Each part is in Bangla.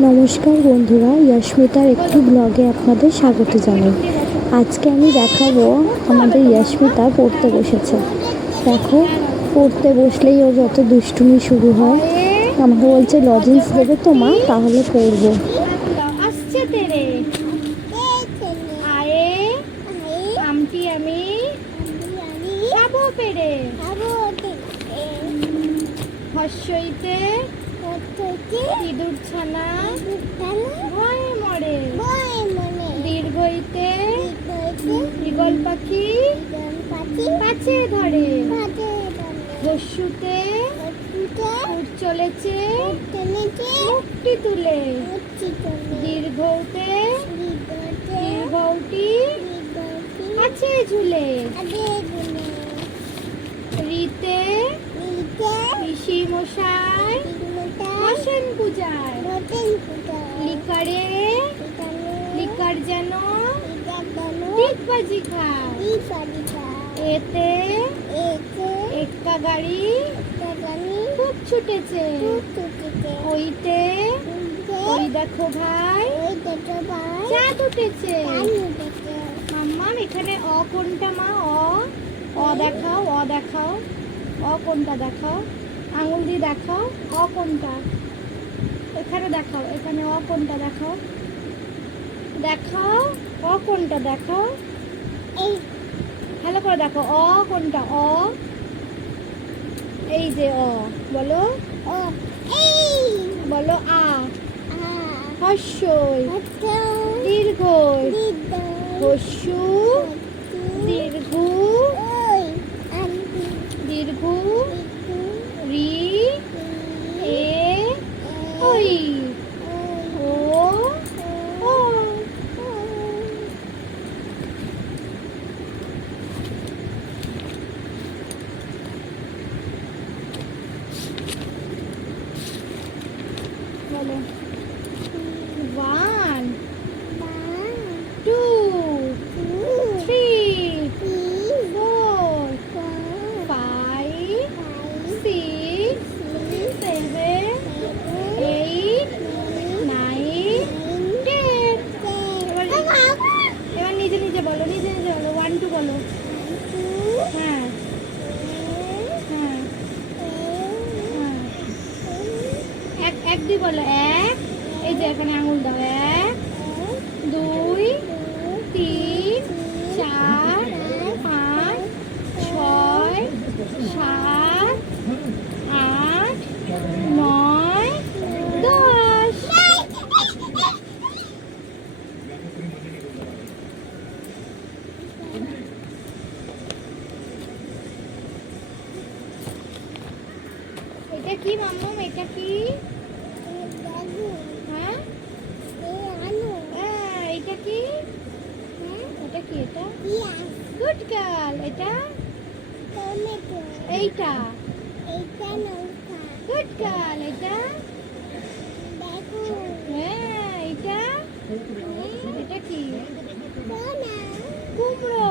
নমস্কার বন্ধুরা, ইয়াস্মিতার একটি ব্লগে আপনাদের স্বাগত জানাই। আজকে আমি দেখাবো আমাদের ইয়াস্মিতা পড়তে বসেছে। দেখো, পড়তে বসলেই ও যত দুষ্টুমি শুরু হয়। আমাকে বলছে লজেন্স দেবে তো মা, তাহলে পড়বো। আসছে তেরে আয়ে আমটি আমি খাবো পেরে হর্ষইতে ইঁদুর ছানা ভয়ে মরে দীর্ঘইতে ঈগল পাখি পাছে ধরে হস্যুতে উট চলেছে মুখটি তুলে দীর্ঘতে দীর্ঘটি আছে ঝুলে রিতে ঋষি মশাই বসেন পূজায় লিকারে লিকার যেন ডিগবাজি খায় এতে একটা গাড়ি খুব ছুটেছে ওইতে ওই দেখো ভাই চাঁদ উঠেছে। মাম্মাম এখানে অ কোনটা মা? অ দেখাও, অ দেখাও, অ কোনটা দেখাও, আঙুল দিয়ে দেখাও অ কোনটা। এখানে দেখাও, এখানে অ কোনটা দেখাও, দেখাও অ কোনটা দেখাও, এই ভালো করে দেখো অ কোনটা। অ এই যে অ বলো, ও এই বলো আ হর্ষই দীর্ঘই হস্যু দীর্ঘ দীর্ঘ রি এ ওই ও ও বলো 1 2 3 4 5 6 7 8 9 10। এবার নিজে নিজে বলো, নিজে নিজে বলো 1 2 বলো। হ্যাঁ হ্যাঁ হ্যাঁ এক এক দুই বলো। এক, এই যে এখানে আঙুল দাও। 1 2 3 4 5 6 7 8 9 10। এটা কি মাম্মাম? এটা কি? হ্যাঁ এটা কি? এটা কি? এটা গুড গার্ল। এটা এইটা গুড গার্ল। এটা হ্যাঁ এইটা এটা কি? কুমড়ো।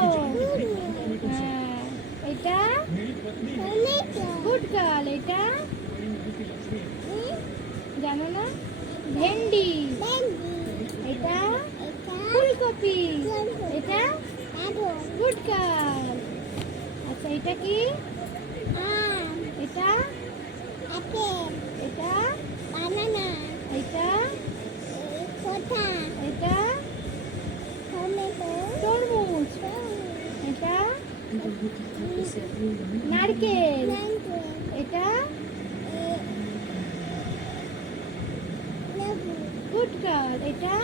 হ্যাঁ এটা গুড গার্ল। এটা জানো না? ভেন্ডি। এটা ফুলকপি। এটা গুড গার্ল। আচ্ছা এটা কি? এটা এটা বানানা। এটা এটা তরমুজ। এটা নারকেল। এটা গুড গার্ল। এটা